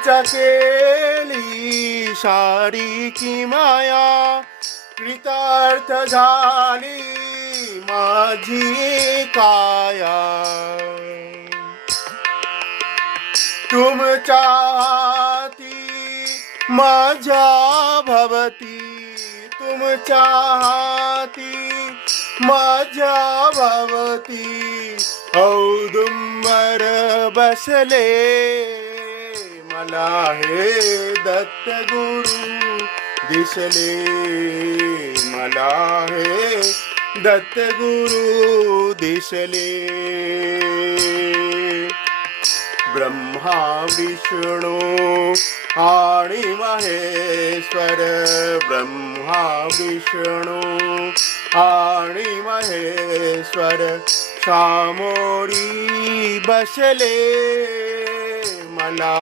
हीच केली सारी की माया, कृतार्थ झाली माझी काया. तुमच्या हाती माझ्या भवती, तुमच्या हाती माझ्या भवती. औदुंबर बसले मला हे दत्त गुरु दिसले, मला हे दत्त गुरु दिसले. ब्रह्मा विष्णू आणि महेश्वर, ब्रह्मा विष्णू आणि महेश्वर सामोरी बसले मला.